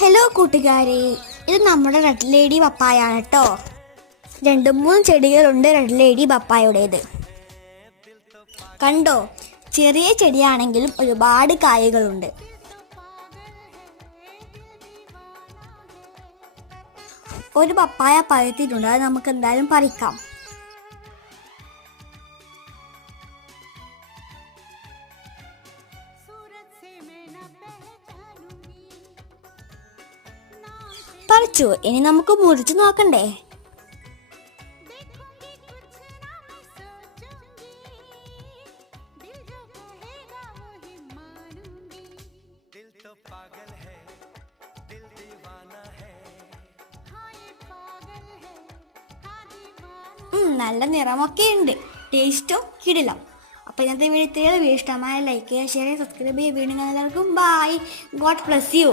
Hello കൂട്ടുകാരെ, ഇത് നമ്മുടെ റെഡ് ലേഡി പപ്പായാണ് കേട്ടോ. 2-3 ചെടികളുണ്ട് റെഡ് ലേഡി പപ്പായുടേത്. കണ്ടോ, ചെറിയ ചെടിയാണെങ്കിലും ഒരുപാട് കായകളുണ്ട്. ഒരു പപ്പായ പഴുത്തിട്ടുണ്ട്, അത് നമുക്ക് എന്തായാലും പറിക്കാം. പറിച്ചു, ഇനി നമുക്ക് മുറിച്ച് നോക്കണ്ടേ. നല്ല നിറമൊക്കെ ഉണ്ട്, ടേസ്റ്റും കിടിലം. അപ്പോൾ ഇന്നത്തെ വീഡിയോ ഇഷ്ടമായ ലൈക്ക് ചെയ്യുക, ഷെയർ ചെയ്യുക, സബ്സ്ക്രൈബ് ചെയ്യുക. വീണ്ടും എല്ലാവർക്കും ബൈ, ഗോഡ് ബ്ലെസ് യു.